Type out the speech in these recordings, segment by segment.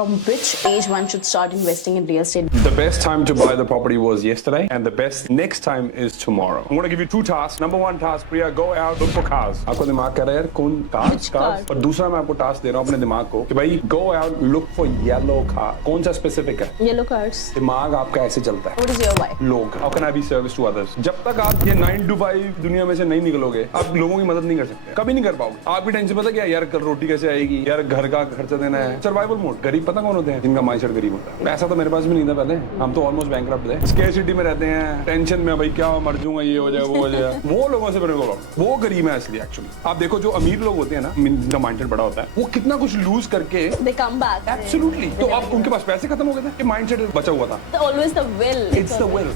from which age one should start investing in real estate? The best time to buy the property was yesterday, and the best next time is tomorrow. I'm going to give you two tasks. Number one task, Priya, go out, look for cars. आपको दिमाग कर रहा है कौन cars? और दूसरा मैं आपको task दे रहा हूँ अपने दिमाग को कि भाई go out, look for yellow car. कौन सा specific है? Yellow cars. दिमाग आपका ऐसे चलता है. What is your why? लोग. How can I be service to others? जब तक आप ये 9 to 5 दुनिया में से नहीं निकलोगे, आप लोगों की मदद नहीं कर सकते. कभी नहीं कर पाओगे. आपकी टेंशन पता क्या? यार कल रोटी कैसे आएगी? यार घर का खर्चा देना है. Survival mode. गरीब पता कौन होते हैं? जिनका माइंडसेट गरीब होता है. पैसा तो मेरे पास भी नहीं था पहले. हम तो ऑलमोस्ट बैंकरप्ट थे. स्केर्सिटी में रहते हैं. टेंशन में भाई क्या मर जाऊंगा, ये हो जाए वो हो जाए. वो लोगों से मेरे को वो गरीब है असली एक्चुअली. आप देखो जो अमीर लोग होते हैं ना, जिनका माइंडसेट बड़ा होता है, वो कितना कुछ लूज करके they come back. Absolutely. तो आप उनके पास पैसे खत्म हो गए थे कि माइंडसेट बचा हुआ था. Always the will. It's the will.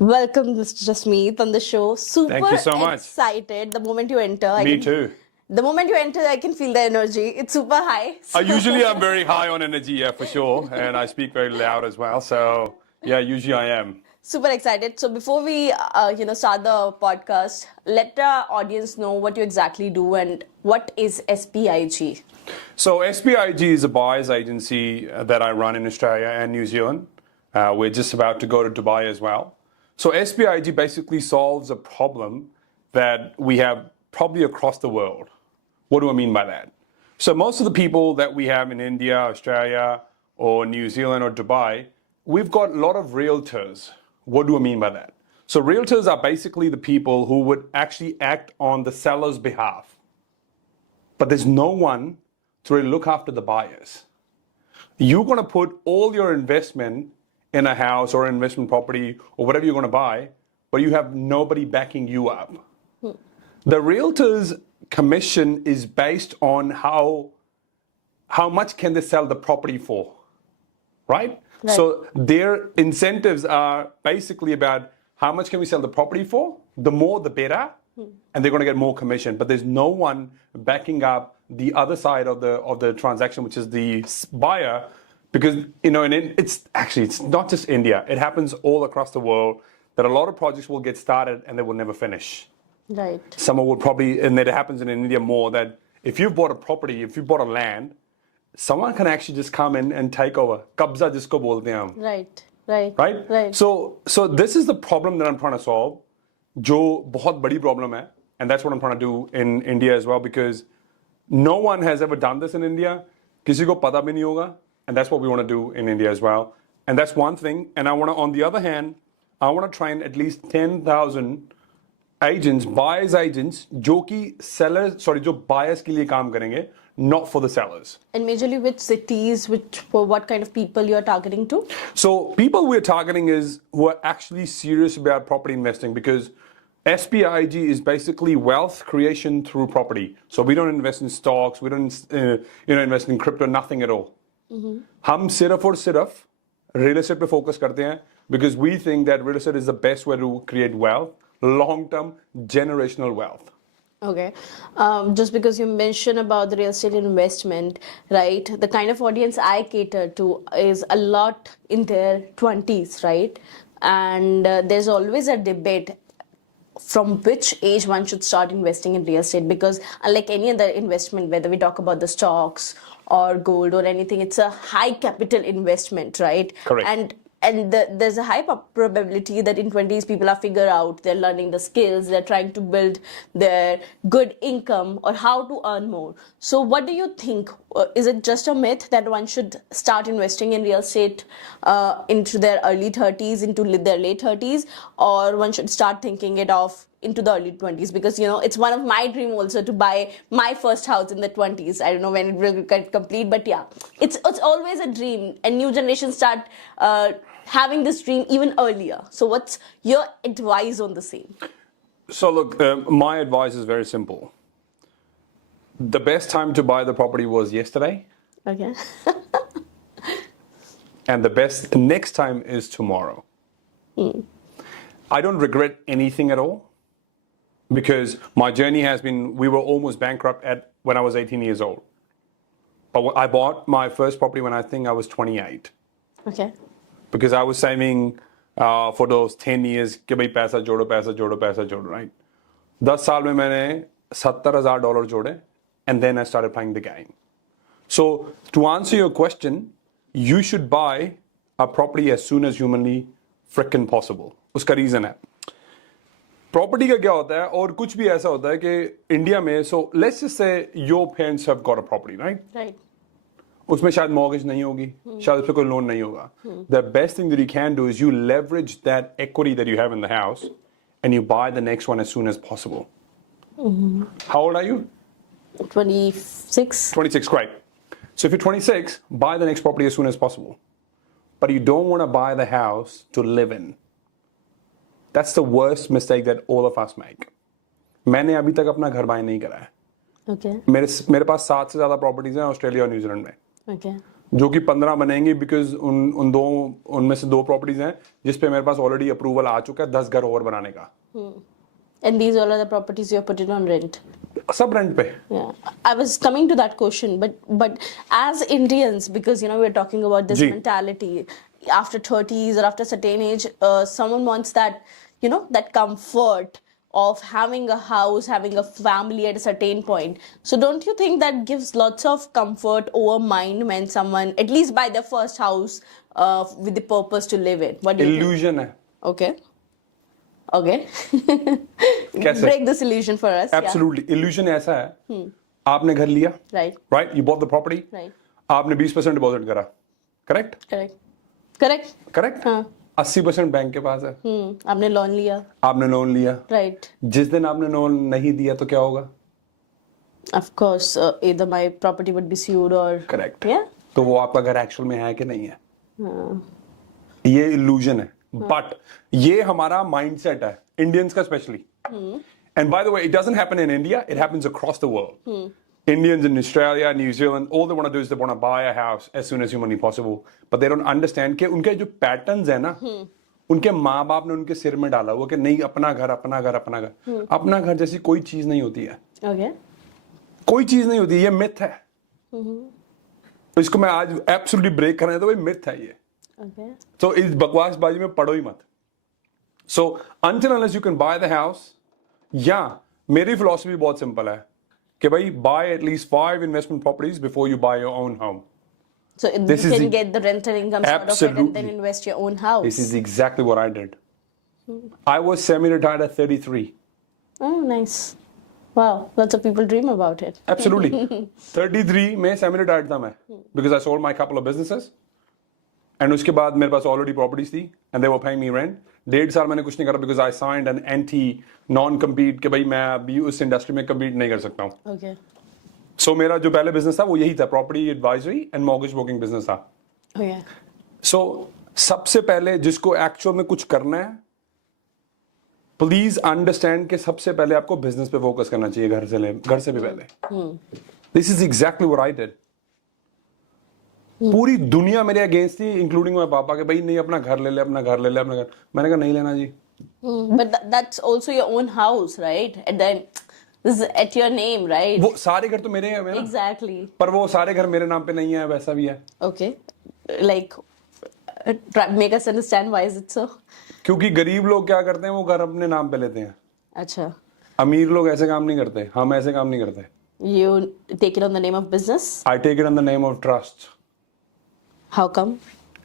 Welcome, Mr. Jasmeet, on the show. Super Thank you so much. Excited the moment you enter. Me too. The moment you enter, I can feel the energy. It's super high. Usually I'm very high on energy, yeah, for sure. And I speak very loud as well. So, yeah, usually I am. Super excited. So before we, start the podcast, let the audience know what you exactly do and what is SPIG. So SPIG is a buyer's agency that I run in Australia and New Zealand. We're just about to go to Dubai as well. So SPIG basically solves a problem that we have probably across the world. What do I mean by that? So most of the people that we have in India, Australia, or New Zealand or Dubai, we've got a lot of realtors. What do I mean by that? So realtors are basically the people who would actually act on the seller's behalf. But there's no one to really look after the buyers. You're going to put all your investment in a house or investment property or whatever you're going to buy, but you have nobody backing you up. The realtor's commission is based on how much can they sell the property for, right? So their incentives are basically about how much can we sell the property for? The more, the better, and they're going to get more commission. But there's no one backing up the other side of the transaction, which is the buyer, because it's not just India. It happens all across the world that a lot of projects will get started and they will never finish. Right. Some will probably, and it happens in India more, that if you've bought a property, if you've bought a land, someone can actually just come in and take over. Kabza jisko bolte hain hum. Right. So this is the problem that I'm trying to solve. Jo bahut badi problem hai, and that's what I'm trying to do in India as well, because no one has ever done this in India. Kisi ko pata bhi nahi hoga, and that's what we want to do in India as well. And that's one thing. And I want to, on the other hand, I want to train at least 10,000 agents, buyers agents, जो buyers के लिए काम करेंगे, not for the sellers. And majorly which cities, for what kind of people you're targeting to? So people we're targeting is who are actually serious about property investing, because SPIG is basically wealth creation through property. So we don't invest in stocks, we don't invest in crypto, nothing at all. हम सिर्फ और सिर्फ real estate पे focus करते हैं, because we think that real estate is the best way to create wealth, long-term generational wealth. Okay. Just because you mentioned about the real estate investment, right? The kind of audience I cater to is a lot in their 20s, right? And there's always a debate from which age one should start investing in real estate, because unlike any other investment, whether we talk about the stocks or gold or anything, it's a high capital investment, right? Correct. And there's a high probability that in 20s people are figure out, they're learning the skills, they're trying to build their good income or how to earn more. So what do you think? Is it just a myth that one should start investing in real estate into their early 30s, into their late 30s, or one should start thinking it off into the early 20s? Because, it's one of my dream also to buy my first house in the 20s. I don't know when it will get complete, but yeah, it's always a dream, and new generations start having this dream even earlier. So what's your advice on the same? So look, my advice is very simple. The best time to buy the property was yesterday. Okay. And the best next time is tomorrow. I don't regret anything at all, because my journey has been, we were almost bankrupt when I was 18 years old. But I bought my first property when I think I was 28. Okay. Because I was saving for those 10 years कि भाई पैसा जोड़ो, right? 10 साल में मैंने $70,000 जोड़े, and then I started playing the game. So to answer your question, you should buy a property as soon as humanly frickin' possible. उसका reason है, प्रॉपर्टी का क्या होता है, और कुछ भी ऐसा होता है कि इंडिया में, so let's just say your parents have got a property, right, उसमें शायद मॉर्गेज नहीं होगी, शायद उस पर कोई लोन नहीं होगा. The best thing that you can do is you leverage that equity that you have in the house and you buy the next one as soon as possible. How old are you? 26. 26, great. So if you're 26, buy the next property as soon as possible. But you don't want to buy the house to live in. That's the worst mistake that all of us make. मैंने अभी तक अपना घर bye नहीं करा है. Okay. मेरे पास 7 से ज्यादा प्रॉपर्टीज हैं ऑस्ट्रेलिया और न्यूजीलैंड में. Okay. जो कि 15 बनेंगी बिकॉज उनमें से 2 प्रॉपर्टीज हैं जिस पे मेरे पास ऑलरेडी अप्रूवल आ चुका है 10 घर और बनाने का. And these all are the properties you're putting on rent. सब रेंट पे. Yeah, I was coming to that question, but as Indians, because we're talking about this जी. mentality, after 30s or after certain age, someone wants that that comfort of having a house, having a family at a certain point. So don't you think that gives lots of comfort over mind when someone at least buy their first house with the purpose to live in? What do you Illusion है. think? Okay. कैसे? Break this illusion for us. Absolutely. Illusion ऐसा है, आपने घर लिया, Right. right? You bought the property. Right. आपने 20% deposit करा, correct? Correct. हाँ. 80% बैंक के पास है. आपने लोन लिया. आपने लोन लिया. Right. जिस दिन आपने लोन नहीं दिया तो क्या होगा? Of course, either my property would be sued or. Correct. Yeah. तो वो आपका घर एक्चुअल में है कि नहीं है? ये इल्यूजन है. बट ये हमारा माइंडसेट है, इंडियंस का specially. And bye the way, it doesn't happen in India, it happens across the world. Indians in Australia, New Zealand, all they want to do is they want to buy a house as soon as humanly possible. But they don't understand कि उनके जो patterns है ना, उनके माँ बाप ने उनके सिर में डाला हुआ कि नहीं, अपना घर अपना घर अपना घर. अपना घर जैसी कोई चीज नहीं होती है. Okay. कोई चीज नहीं होती, ये मिथ है. तो इसको मैं आज एब्सोल्युटली ब्रेक करना है, तो भाई मिथ है ये. Okay. तो इस बकवासबाजी में पड़ो ही मत. सो until unless you can buy the house, या मेरी फिलॉसफी बहुत सिंपल है कि भाई buy at least 5 investment properties before you buy your own home. So This you is can the- get the rental income out of it and then Absolutely. invest your own house. This is exactly what I did. I was semi-retired at 33. Oh, nice. Wow, lots of people dream about it. Absolutely. 33 में semi-retired था मैं because I sold my couple of businesses. And उसके बाद मेरे पास already properties थी and they were paying me rent. 1.5 साल मैंने कुछ नहीं करा because I signed an non-compete कि भाई मैं अभी उस इंडस्ट्री में compete नहीं कर सकता हूँ. Okay. So मेरा जो पहले बिजनेस था वो यही था, property advisory and mortgage broking business था. Okay. So सबसे पहले जिसको एक्चुअल में कुछ करना है, प्लीज अंडरस्टैंड कि सबसे पहले आपको बिजनेस पे फोकस करना चाहिए, घर से भी पहले. This is exactly what I did. पूरी दुनिया मेरे अगेंस्ट थी, इंक्लूडिंग माय पापा, के भाई नहीं अपना घर ले ले, अपना घर ले ले, अपना घर. मैंने कहा नहीं लेना जी. But that's also your own house, right? And then this is at your name, right? वो सारे घर तो मेरे हैं ना. Exactly. पर वो सारे घर मेरे नाम पे नहीं है, वैसा भी है. Okay. Like, make us understand why is it so? क्योंकि गरीब लोग क्या करते हैं, वो घर अपने नाम पे लेते हैं. अच्छा. अमीर लोग ऐसे काम नहीं करते, हम ऐसे काम नहीं करते. You take it on the name of business? I take it on the name of trust. How come?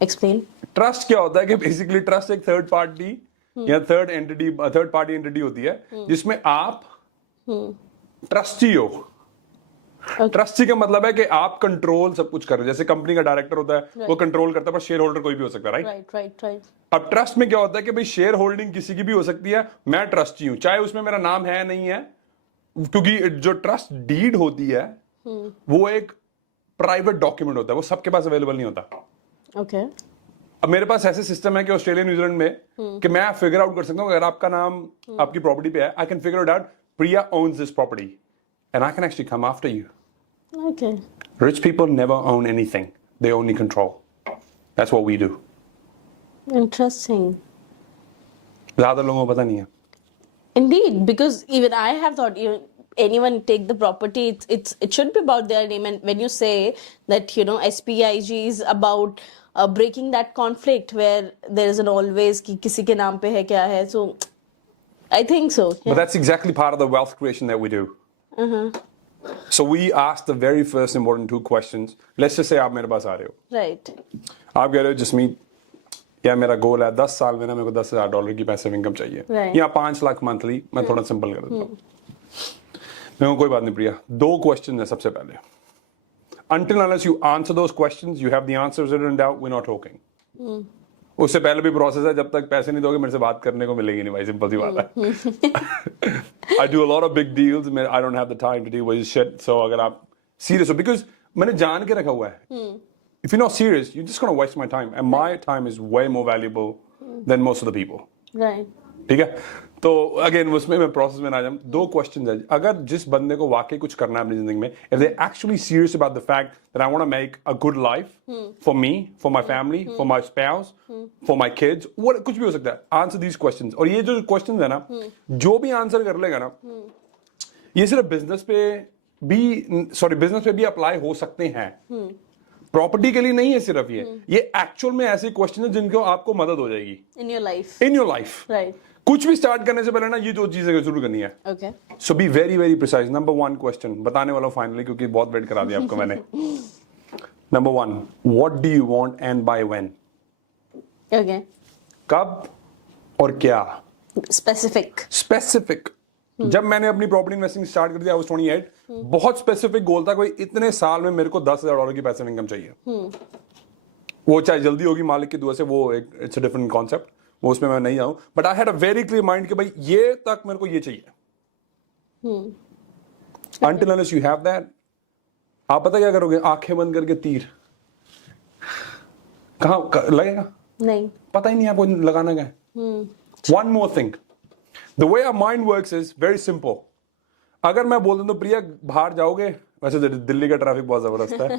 Explain. Trust क्या होता है कि बेसिकली ट्रस्ट एक थर्ड पार्टी या थर्ड पार्टी एंटिटी होती है जिसमें आप ट्रस्टी हो. ट्रस्टी का मतलब है कि आप कंट्रोल सब कुछ कर रहे हो. जैसे कंपनी का डायरेक्टर होता है, वो कंट्रोल करता है, पर शेयर होल्डर कोई भी हो सकता है, राइट? Right. अब ट्रस्ट में क्या होता है कि भाई शेयर होल्डिंग किसी की भी हो सकती है, मैं ट्रस्टी हूं, चाहे उसमें मेरा नाम है नहीं है, क्योंकि जो ट्रस्ट डीड होती है वो एक प्राइवेट डॉक्यूमेंट होता है, वो सबके पास अवेलेबल नहीं होता. Okay. अब मेरे पास ऐसे सिस्टम है कि ऑस्ट्रेलिया न्यूजीलैंड में कि मैं फिगर आउट कर सकता हूँ, अगर आपका नाम आपकी प्रॉपर्टी पे है, I can figure it out, Priya ons this property and I can actually come after you. Okay. Rich people never own anything, they only control. That's what we do. Interesting. ज्यादा लोगों को पता नहीं है. Indeed, because even I have thought, anyone take the property, it should be about their name. And when you say that SPIG is about breaking that conflict where there is an always कि किसी के नाम पे है क्या है, so I think so. But that's exactly part of the wealth creation that we do. So we asked the very first important 2 questions. Let's just say आप मेरे पास आ रहे हो. Right. आप कह रहे हो जसमीत, या मेरा गोल है 10 साल में ना मेरे को $10,000 की पैसिव इनकम चाहिए, Right. या 5 लाख मंथली. मैं थोड़ा सिंपल कर देता हूँ. मेरे को कोई बात नहीं प्रिया, 2 क्वेश्चन है सबसे पहले. Until unless you answer those questions, you have the answers written down, we're not talking. उससे पहले भी प्रोसेस है, जब तक पैसे नहीं दोगे मेरे से बात करने को मिलेगी नहीं भाई, सिंपल सी बात है. I do a lot of big deals, I don't have the time to deal with this shit. So अगर आप serious हो, because मैंने जान के रखा हुआ है. If you're not serious, you're just gonna waste my time, and my time is way more valuable than most of the people. Right. ठीक है. तो अगेन उसमें मैं प्रोसेस में ना जाऊं. 2 क्वेश्चन है. अगर जिस बंदे को वाकई कुछ करना है अपनी जिंदगी में, if they're actually serious about the fact that I want to make a good life for me, for my family, for my spouse, for my kids, what कुछ भी हो सकता है. Answer these questions. और ये जो क्वेश्चन है ना, जो भी आंसर कर लेगा ना, ये सिर्फ बिजनेस पे भी अप्लाई हो सकते हैं. प्रॉपर्टी के लिए नहीं है सिर्फ ये एक्चुअल में ऐसे क्वेश्चन है जिनको आपको मदद हो जाएगी In your life. In your life. Right. कुछ भी स्टार्ट करने से पहले ना ये 2 चीजें जरूर करनी है. Okay. So be very very precise. Number 1 question बताने वाला हूं फाइनली, क्योंकि बहुत वेट करा दिया आपको मैंने. Number 1, what do you want and by when? Okay. कब और क्या? Specific. जब मैंने अपनी प्रॉपर्टी इन्वेस्टिंग स्टार्ट कर दिया, I was 28, बहुत स्पेसिफिक गोल था, कोई इतने साल में मेरे को $10,000 की पैसिव इनकम चाहिए. वो चाहे जल्दी होगी मालिक की दुआ से, वो एक इट्स अ डिफरेंट कॉन्सेप्ट, वो उसमें मैं नहीं जाऊं. But I had a very clear mind कि भाई ये तक मेरे को ये चाहिए. Until unless you have that, आप पता क्या करोगे? आंखें बंद करके तीर कहाँ लगेगा? नहीं. पता ही नहीं आपको लगाना क्या है. One more thing. The way our mind works is very simple. अगर मैं बोल दूं तो प्रिया बाहर जाओगे, वैसे दिल्ली का ट्रैफिक बहुत जबरदस्त है.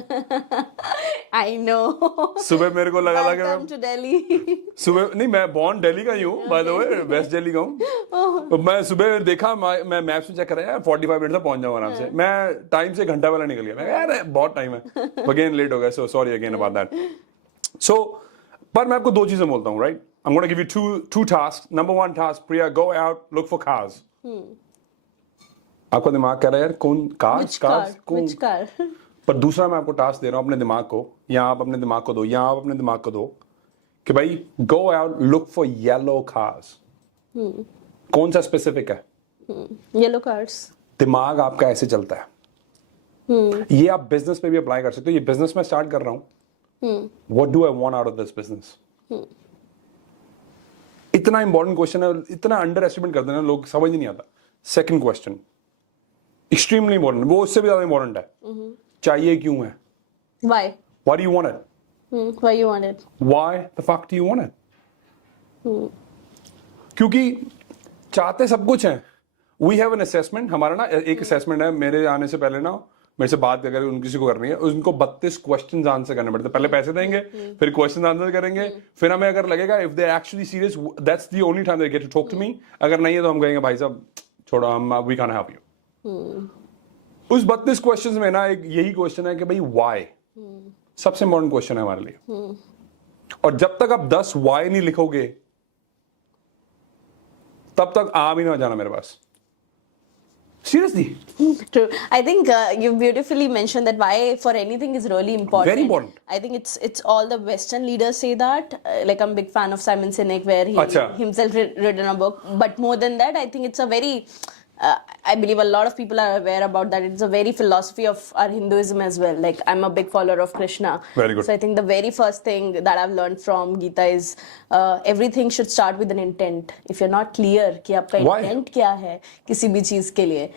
I know. सुबह मेरे को लगा था कि Welcome to Delhi. सुबह नहीं, मैं बॉर्न दिल्ली का ही हूँ, by the way west Delhi का हूँ. तो मैं सुबह देखा, मैं मैप्स में चेक करा यार 45 मिनट में पहुंच जाऊंगा आराम से. मैं टाइम से 1 घंटा पहले निकल गया. मैं यार बहुत टाइम है, अगेन लेट हो गया, so sorry again about that. So पर मैं आपको 2 चीजें बोलता हूँ, right? I'm going to give you two tasks. Number 1 task, Priya, go out, look for cars. आपका दिमाग कह रहा है यार कौन Which car? पर दूसरा मैं आपको टास्क दे रहा हूं अपने दिमाग को, या आप अपने दिमाग को दो, या आप अपने दिमाग को दो कि भाई go out, look for yellow cars. कौन सा स्पेसिफिक है? Yellow cars. दिमाग आपका ऐसे चलता है. ये आप बिजनेस पे भी अप्लाई कर सकते हो. ये बिजनेस में स्टार्ट कर रहा हूं. What do I want out of this business? इतना इंपॉर्टेंट क्वेश्चन है, इतना अंडर एस्टिमेट करते हैं लोग, समझ ही नहीं आता. सेकंड क्वेश्चन एक्सट्रीमली इंपॉर्टेंट, वो उससे भी ज्यादा इंपॉर्टेंट है. चाहिए क्यों है? Why? Why do you want it? Why you want it? Why the fuck do you want it? क्योंकि चाहते सब कुछ है. We have an assessment. हमारा ना एक असेसमेंट है, मेरे आने से पहले ना मेरे से बात अगर उन किसी को करनी है, उनको 32 क्वेश्चंस आंसर करने पड़ते हैं. पहले पैसे देंगे, फिर क्वेश्चन आंसर करेंगे, फिर हमें अगर लगेगा if they actually serious, that's the only time they get to talk to me. अगर नहीं है तो हम कहेंगे भाई साहब छोड़ो, हम वी कैन हेल्प यू. उस 32 क्वेश्चंस में ना एक यही क्वेश्चन है कि भाई व्हाई सबसे इंपॉर्टेंट क्वेश्चन है हमारे लिए. और जब तक आप 10 व्हाई नहीं लिखोगे तब तक आ भी ना जाना मेरे पास. Seriously. True. I think you beautifully mentioned that why for anything is really important. Very important. I think it's all the Western leaders say that. Like I'm a big fan of Simon Sinek, where he himself written a book. But more than that, I think it's a very I believe a lot of people are aware about that. It's a very philosophy of our Hinduism as well. Like I'm a big follower of Krishna. Very good. So I think the very first thing that I've learned from Gita is everything should start with an intent. If you're not clear कि आपका intent क्या है किसी भी चीज के लिए,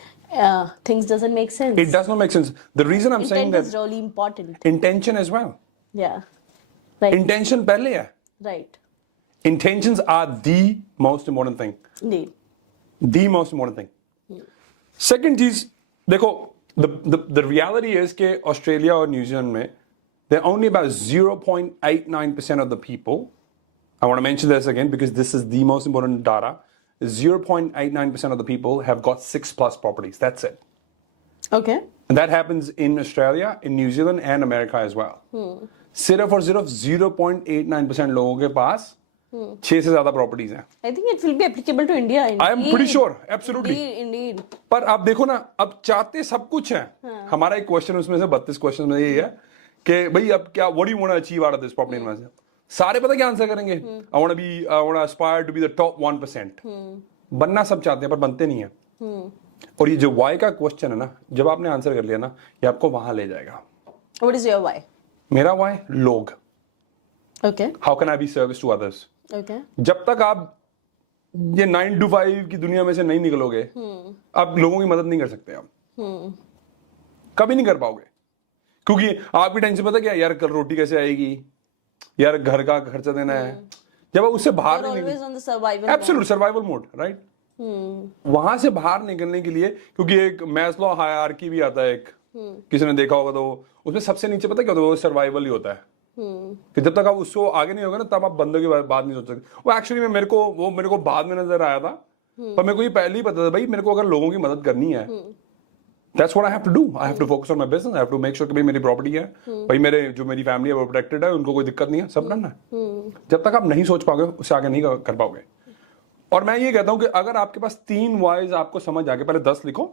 things doesn't make sense. It does not make sense. The reason I'm saying that intent is really important. Intention as well. Yeah. Right. Intention पहले है. Right. Intentions are the most important thing. Indeed. The most important thing. Second चीज देखो, the reality is कि Australia और New Zealand में there are only about 0.89% of the people, I want to mention this again because this is the most important data, 0.89% of the people have got 6+ properties. That's it. Okay. And that happens in Australia, in New Zealand and America as well. सिर्फ और सिर्फ 0.89% लोगों के पास 6 से ज्यादा properties हैं. I think it will be applicable to India. I am pretty sure, absolutely. Indeed. पर आप देखो ना, अब चाहते सब कुछ है. हमारा एक क्वेश्चन उसमें से 32 क्वेश्चन में यही है कि भाई अब क्या, what do you want to achieve out of this property investment. सारे पता क्या आंसर करेंगे, I want to aspire to be the top 1%. बनना सब चाहते हैं पर बनते नहीं है. और ये जो वाई का क्वेश्चन है ना, जब आपने आंसर कर लिया ना, ये आपको वहां ले जाएगा. What is your why? मेरा वाई लोग. Okay. How can I be service to others. Okay. जब तक आप ये 9 to 5 की दुनिया में से नहीं निकलोगे, आप लोगों की मदद नहीं कर सकते. आप कभी नहीं कर पाओगे, क्योंकि आपकी टेंशन पता क्या, यार कल रोटी कैसे आएगी, यार घर का खर्चा देना है. जब आप उससे बाहर You're नहीं always on the survival absolute survival mode, right. वहां से बाहर निकलने के लिए, क्योंकि एक मैस्लो हायरार्की भी आता है, एक किसी ने देखा होगा तो उसमें सबसे नीचे पता क्या होता है, वो सर्वाइवल ही होता है. कि जब तक आप उसको आगे नहीं होगा ना, तब आप बंदों की बात नहीं सोच सकते. वो एक्चुअली में मेरे को बाद में नजर आया था, पर मेरे को ये पहले ही पता था भाई, मेरे को अगर लोगों की मदद करनी है, that's what I have to do. I have to focus on my business. I have to make sure कि भाई मेरी प्रॉपर्टी है, भाई मेरी फैमिली है वो प्रोटेक्टेड है, उनको कोई दिक्कत नहीं है, सब डन है. जब तक आप नहीं सोच पाओगे, उससे आगे नहीं कर पाओगे. और मैं ये कहता हूं कि अगर आपके पास 3 वाइज आपको समझ आ गए, पहले 10 लिखो,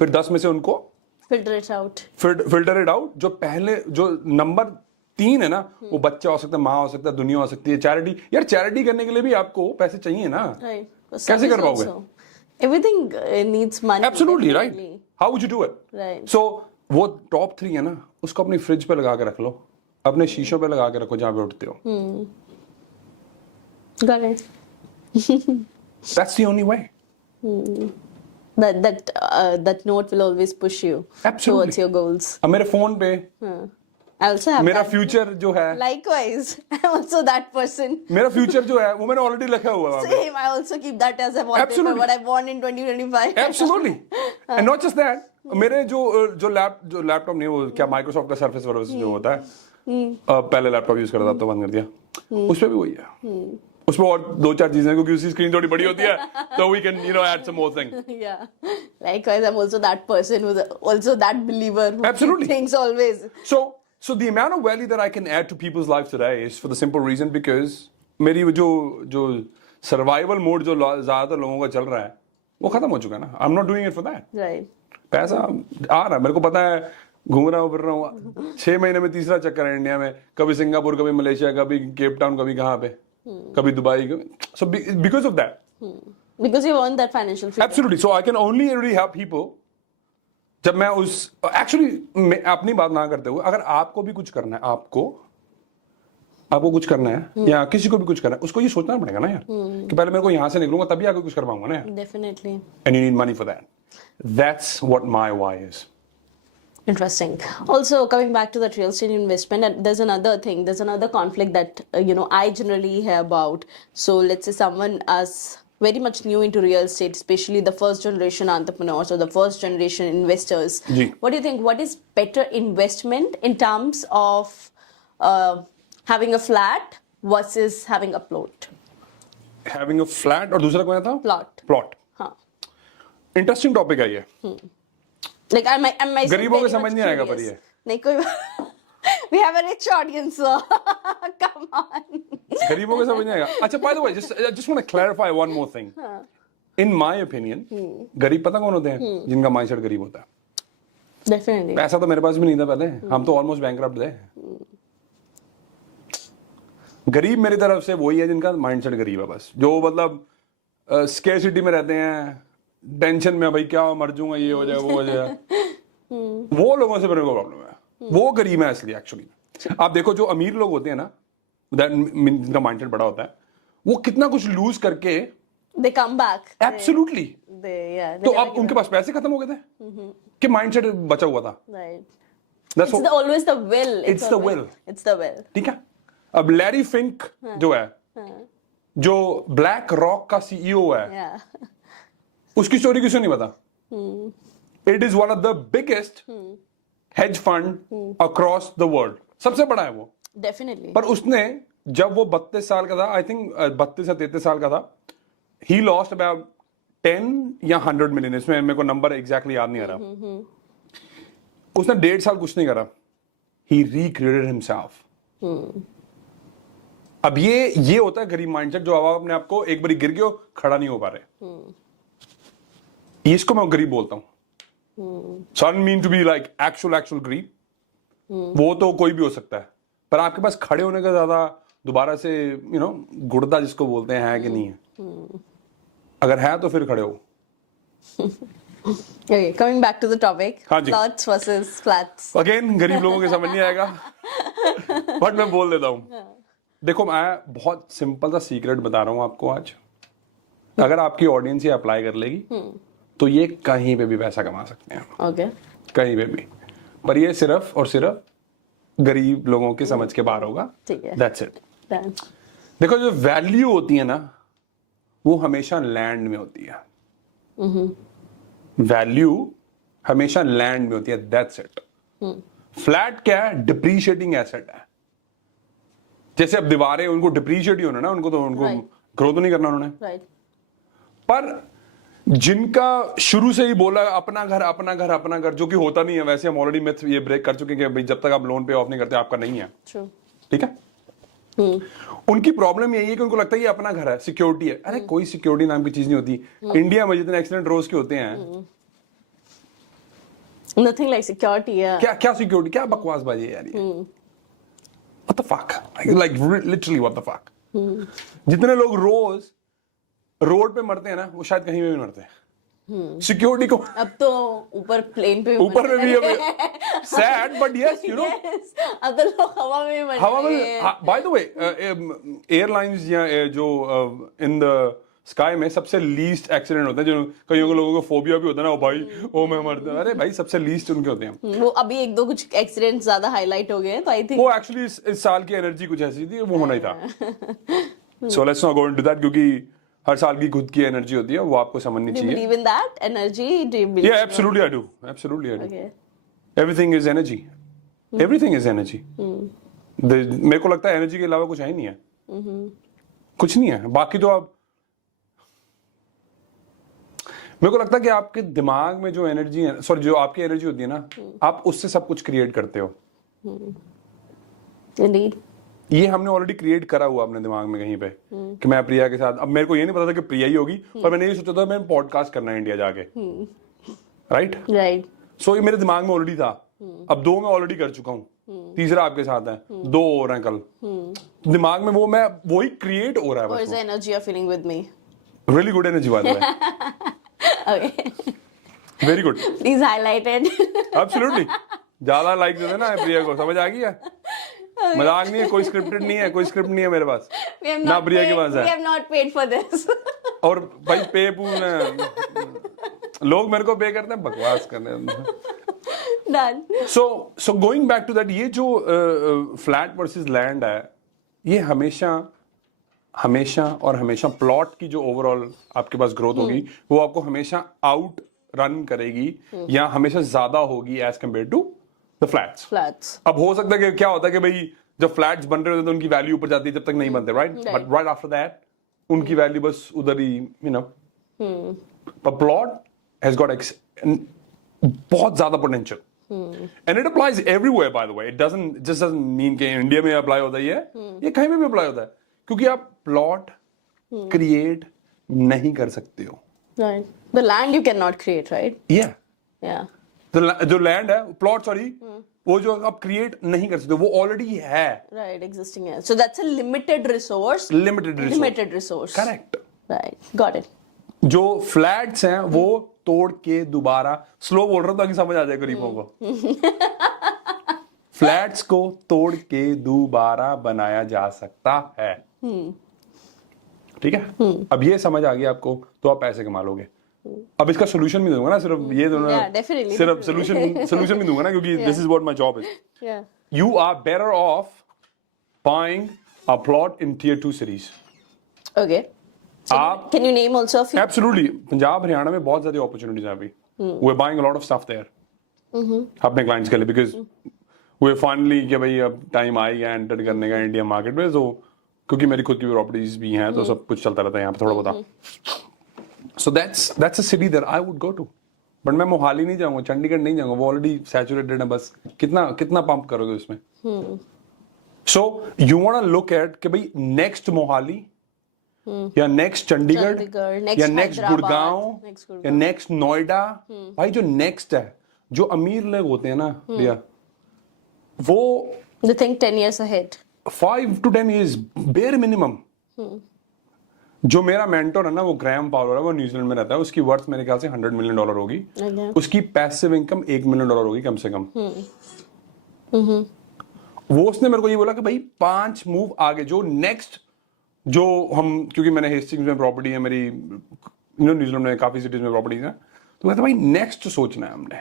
फिर 10 में से उनको filter it out. Filter it out. जो पहले जो नंबर 3 है ना, वो बच्चा हो सकता है, माँ हो सकता है, दुनिया हो सकती है, चैरिटी. यार चैरिटी करने के लिए भी आपको पैसे चाहिए ना. Right. कैसे कर पाओगे? Everything needs money. Absolutely right. definitely. How would you do it? Right. सो वो टॉप 3 है ना, उसको अपनी फ्रिज पे लगा के रख लो, अपने शीशों पे लगा के रखो जहां पे उठते हो. Got it. That's the only way. That note will always push you Absolutely. towards your goals. अब मेरे फोन पे I also have मेरा that. फ्यूचर जो है, Likewise, I'm also that person. मेरा फ्यूचर जो है वो मैंने ऑलरेडी लिखा हुआ है. Same. I also keep that as a wallpaper. Absolutely. What I want in 2025. Absolutely. And not just that, मेरे जो लैपटॉप नहीं, वो क्या माइक्रोसॉफ्ट का सर्फेस वर्फेस जो होता है, पहले लैपटॉप यूज करता था तो बंद कर दिया. उस पे भी वही है. उसमें और 2-4 चीजें, क्योंकि उसकी स्क्रीन थोड़ी बड़ी होती है, तो we can add some more thing. Yeah. Likewise, I'm also that person who's also that believer who Absolutely. thinks always. So the amount of value that I can add to people's lives today is for the simple reason because मेरी जो survival mode जो ज्यादातर लोगों का चल रहा है, वो खत्म हो चुका है ना. I'm not doing it for that. Right. पैसा आ रहा है, मेरे को पता है, घूम रहा हूँ फिर रहा हूँ. 6 महीने में तीसरा चक्कर है इंडिया में, कभी सिंगापुर, कभी मलेशिया, कभी केप टाउन, कभी कहाँ पे, कभी Dubai. So because of that. Because you want that financial freedom. Absolutely. So I can only really help people. जब मैं एक्चुअली अपनी बात ना करते हुए, अगर आपको भी कुछ करना है, आपको कुछ करना है, या किसी को भी कुछ करना है, उसको ये सोचना पड़ेगा ना यार, कि पहले मेरे को यहाँ से निकलूंगा तभी आगे कुछ कर पाऊंगा ना यार. Definitely. And you need money for that. That's what my why is. Interesting. Also, coming back to that real estate investment, and there's another thing, there's another conflict that I generally hear about. So let's say someone is very much new into real estate, especially the first generation entrepreneurs or the first generation investors. Ji. What do you think? What is better investment in terms of having a flat versus having a plot? Having a flat और दूसरा कौन था? Plot. हाँ. Interesting topic है ये. Like I might गरीबों very को समझ much नहीं आएगा पर curious. ये. नहीं कोई We have a rich audience, sir. Come on. गरीबों को समझ नहीं आएगा. अच्छा, by the way, I just want to clarify one more thing. In my opinion, गरीब पता कौन होते हैं? जिनका माइंडसेट गरीब होता है. Definitely. पैसा तो मेरे पास भी नहीं था पहले, हम तो ऑलमोस्ट बैंकरप्ट थे. गरीब मेरी तरफ से वही है जिनका माइंडसेट गरीब है, बस जो मतलब स्केर्सिटी में रहते हैं, टेंशन में, भाई क्या मर जाऊंगा, ये हो जाए, वो हो जाए. वो लोगों से मेरे को प्रॉब्लम है. वो गरीब है असली. एक्चुअली आप देखो, जो अमीर लोग होते हैं ना, जिनका माइंडसेट बड़ा होता है, वो कितना कुछ लूज करके They come back. Absolutely. They तो अब उनके पास पैसे खत्म हो गए थे कि माइंडसेट बचा हुआ था. Right. That's It's always the will. It's the will. It's the will. ठीक है. अब लैरी फिंक जो है, जो ब्लैक रॉक का सीईओ है, Yeah. उसकी स्टोरी किसी नहीं पता. It is one of the biggest hedge fund across the world. सबसे बड़ा है वो. Definitely. पर उसने, जब वो 32 साल का था, आई थिंक 32 या 33 साल का था, ही लॉस्ट अबाउट 10 या 100 मिलियन. इसमें मेरे को नंबर एग्जैक्टली याद नहीं आ रहा. उसने 1.5 साल कुछ नहीं करा. ही रिक्रिएटेड हिमसेल्फ. अब ये होता है गरीब माइंडसेट, जो आप अपने आप को एक बार गिर गए हो, खड़ा नहीं हो पा रहे, इसको मैं गरीब बोलता हूं. So I don't mean to be like actual गरीब. वो तो कोई भी हो सकता है, पर आपके पास खड़े होने का ज्यादा दोबारा से गुर्दा जिसको बोलते हैं है कि नहीं है? अगर है तो फिर खड़े हो. Okay, coming back to the topic. हाँ जी. Plots versus flats. अगेन गरीब लोगों के समझ नहीं आएगा, बट मैं बोल देता हूं. देखो, मैं बहुत सिंपल सा सीक्रेट बता रहा हूं आपको आज. अगर आपकी ऑडियंस ये अप्लाई कर लेगी तो ये कहीं पे भी पैसा कमा सकते हैं. Okay. कहीं पे भी, पर ये सिर्फ और सिर्फ गरीब लोगों की समझ के बाहर होगा. ठीक है. That's it. Done. देखो, जो वैल्यू होती है ना, वो हमेशा लैंड में होती है. वैल्यू हमेशा लैंड में होती है. That's it. फ्लैट क्या है? डिप्रीशिएटिंग एसेट है. जैसे अब दीवारें, उनको डिप्रीशिएट ही होना ना, उनको Right. ग्रो तो नहीं करना उन्होंने. Right. पर जिनका शुरू से ही बोला अपना घर अपना घर अपना घर, जो कि होता नहीं है. वैसे हम ऑलरेडी मिथ ये ब्रेक कर चुके हैं कि भाई जब तक आप लोन पे ऑफ नहीं करते आपका नहीं है. True. ठीक है. उनकी प्रॉब्लम यही है कि उनको लगता है ये अपना घर है, सिक्योरिटी है. अरे कोई सिक्योरिटी नाम की चीज नहीं होती. इंडिया में जितने एक्सीडेंट रोज के होते हैं, Nothing like security. Yeah. क्या सिक्योरिटी, क्या बकवासबाजी है यार ये. What the fuck? Like literally what the fuck? जितने लोग रोज रोड पे मरते हैं ना, वो शायद कहीं पे भी मरते हैं. सिक्योरिटी को अब तो ऊपर प्लेन पे भी ऊपर में मरते भी हैं. Sad, but yes Yes. अब तो लोग हवा में भी मर हवा रहे में. हैं. बाय द वे, एयरलाइंस या जो इन द स्काई में सबसे लीस्ट एक्सीडेंट होते हैं, जो कई लोगों को फोबिया भी होता है ना, ओ भाई ओ मैं मरता. अरे भाई, सबसे लीस्ट उनके होते हैं. वो अभी एक दो कुछ एक्सीडेंट ज्यादा हाईलाइट हो गए हैं, तो आई थिंक वो एक्चुअली इस साल की एनर्जी कुछ ऐसी थी, वो होना ही था. So let's not go into that, क्योंकि हर साल की खुद की एनर्जी होती है, वो आपको समझनी do you चाहिए. believe in that energy? Do you believe? Yeah, absolutely I do. Absolutely I do. Okay. Everything is energy. Everything is energy. मेरे को लगता है एनर्जी के अलावा कुछ है ही नहीं है. कुछ नहीं है. बाकी तो आप, मेरे को लगता है कि आपके दिमाग में जो एनर्जी है, सॉरी जो आपकी एनर्जी होती है ना, आप उससे सब कुछ क्रिएट करते हो. Indeed. ये हमने ऑलरेडी क्रिएट करा हुआ अपने दिमाग में कहीं पे, कि मैं प्रिया के साथ. अब मेरे को ये नहीं पता था कि प्रिया ही होगी, पर मैंने ये सोचा था मैं पॉडकास्ट करना है इंडिया जाके. राइट. Right. सो ये मेरे दिमाग में ऑलरेडी था. अब 2 मैं ऑलरेडी कर चुका हूँ, तीसरा आपके साथ है, 2 और हैं कल. दिमाग में वही क्रिएट हो रहा है. What is the energy you're feeling with me? Really good energy by the way. Okay. Very good. Please highlight it. Absolutely. ज्यादा लाइक दे देना प्रिया को, समझ आ गया. मजाक नहीं है, कोई स्क्रिप्टेड नहीं है, कोई स्क्रिप्ट नहीं है मेरे पास. We have ना not प्रिया के paid- पास We है. have not paid for this. और भाई पे पून लोग मेरे को पे करते हैं, बकवास करने. Done. So going back to that, ये जो फ्लैट वर्सेस लैंड है, ये हमेशा और हमेशा प्लॉट की जो ओवरऑल आपके पास ग्रोथ होगी, वो आपको हमेशा आउट रन करेगी या हमेशा ज्यादा होगी as compare to the flats. Flats. अब हो सकता है कि क्या होता है कि भाई जब फ्लैट्स बन रहे होते हैं तो उनकी वैल्यू ऊपर जाती है, जब तक नहीं बनते. Right. But right after that उनकी वैल्यू बस उधर ही, पर प्लॉट हैज गॉट बहुत ज्यादा potential. And it applies everywhere bye the way. It just doesn't mean कि इंडिया में अप्लाई होता है ये कहीं भी अप्लाई होता है, क्योंकि आप प्लॉट क्रिएट नहीं कर सकते हो. Right. The land you cannot create, right? Yeah. Yeah. जो लैंड है, प्लॉट सॉरी, वो जो आप क्रिएट नहीं कर सकते, वो ऑलरेडी है. Right, existing. Yeah. So that's a limited resource. Limited resource. Limited resource. Correct. Right. Got it. जो फ्लैट्स हैं वो तोड़ के दोबारा, स्लो बोल रहा हूं ताकि समझ आ जाए गरीबों को. फ्लैट्स को तोड़ के दोबारा बनाया जा सकता है. ठीक है. अब ये समझ आ गया आपको, तो आप पैसे कमा लोगे. अब इसका सोल्यूशन भी दूंगा ना, सिर्फ ये दूंगा. Yeah, definitely, सिर्फ सोल्यूशन भी दूंगा ना, क्योंकि this is what my job is. Yeah. You are better off buying a plot in tier 2 cities. Okay. So आप can you name also a few? Absolutely. Punjab Haryana में बहुत ज्यादा अपॉर्चुनिटीज हैं अभी. We are buying a lot of stuff there अपने clients के लिए, because we finally कि भाई अब टाइम आ गया एंटर करने का इंडिया मार्केट में. तो क्योंकि मेरी खुद की प्रॉपर्टीज भी हैं, तो सब कुछ चलता रहता है यहाँ पे थोड़ा बहुत. So that's a city that I would go to. But मैं मोहाली नहीं जाऊंगा, चंडीगढ़ नहीं जाऊंगा, वो ऑलरेडी सैचुरेटेड है. बस कितना पंप करोगे उसमें. So you want to look at कि भाई next मोहाली या नेक्स्ट चंडीगढ़ next या नेक्स्ट Hyderabad, गुड़गांव next या नेक्स्ट नोएडा, भाई जो नेक्स्ट है, जो अमीर लोग होते हैं ना भैया, वो They think 10 years ahead. 5 to 10 years bare minimum. जो मेरा मेंटर है ना, वो ग्रैम पावर है, वो न्यूजीलैंड में रहता है, उसकी वर्थ मेरे ख्याल से $100 मिलियन होगी. Okay. उसकी पैसिव इनकम $1 मिलियन होगी कम से कम. वो उसने मेरे को ये बोला कि भाई 5 मूव आगे, जो नेक्स्ट, जो हम, क्योंकि मैंने हेस्टिंग्स में प्रॉपर्टी है मेरी, न्यूजीलैंड में काफी सिटीज में प्रॉपर्टीज है, तो कहते भाई नेक्स्ट सोचना है हमने.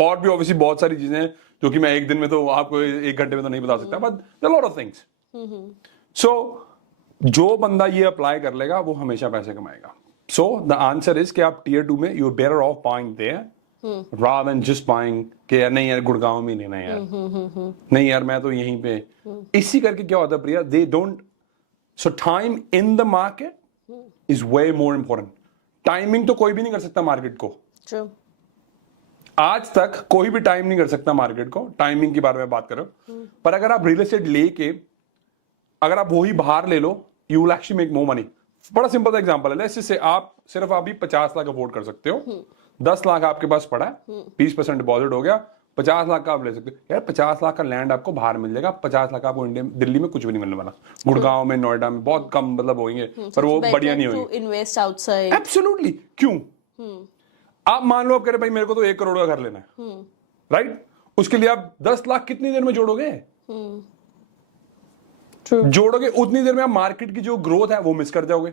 और भी ऑब्वियसली बहुत सारी चीजें हैं जो कि मैं एक दिन में तो आपको 1 घंटे में तो नहीं बता सकता, but there lot of things. So जो बंदा ये अप्लाई कर लेगा वो हमेशा पैसे कमाएगा. सो द आंसर इज कि आप टियर 2 में you are better off buying there rather than just buying कि यार नहीं यार गुड़गांव में लेना है यार, नहीं यार मैं तो यहीं पे. इसी करके क्या होता है Priya, they don't. So time in the market is way more important. Timing तो कोई भी नहीं कर सकता मार्केट को. True. आज तक कोई भी टाइम नहीं कर सकता मार्केट को. टाइमिंग की बारे में बात करो, पर अगर आप रियल एस्टेट लेके अगर आप वही बाहर ले लो, you will actually make more money. बड़ा सिंपल सा एग्जांपल है, लेट्स से आप सिर्फ अभी 50 लाख अफोर्ड कर सकते हो, 10 लाख आपके पास पड़ा है, 20% डिपॉजिट हो गया, 50 लाख का आप ले सकते हो. यार 50 लाख का लैंड आपको बाहर मिल जाएगा, 50 लाख आपको इंडिया दिल्ली में कुछ भी नहीं मिलने वाला. गुड़गांव में, नोएडा में बहुत कम मतलब होंगे, पर वो बढ़िया नहीं होंगे. Invest outside. एब्सोल्युटली. क्यों? आप मान लो आप कह रहे भाई मेरे को तो 1 करोड़ का घर लेना है, राइट? उसके लिए आप 10 लाख कितनी देर में जोड़ोगे? जोड़ोगे उतनी देर में आप मार्केट की जो ग्रोथ है वो मिस कर जाओगे.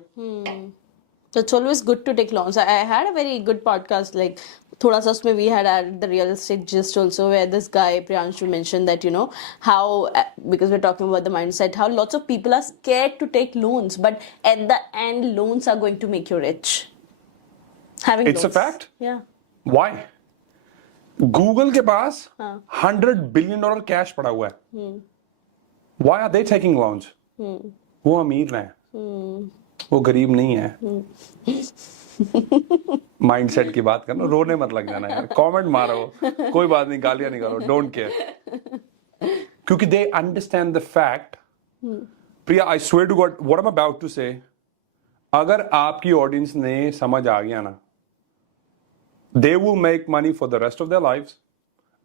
So it's always good to take loans. I had a very good podcast, like thoda sa usme we had added the real estate gist also, where this guy Priyanshu mentioned that, you know, how because we're talking about the mindset, how lots of people are scared to take loans, but at the end loans are going to make you rich. Having It's a loans. fact. Yeah. Why? Google के पास $100 billion cash पड़ा हुआ है. Why are they taking loans? वो अमीर हैं, वो गरीब नहीं है. माइंडसेट की बात करना, रोने मत लग जाना यार, कमेंट मारो, कोई बात नहीं, गालियां निकालो, डोंट केयर. क्योंकि they understand the fact. Priya, I swear to God, what I am about to say, अगर आपकी ऑडियंस ने समझ आ गया ना, they will make money for the rest of their lives,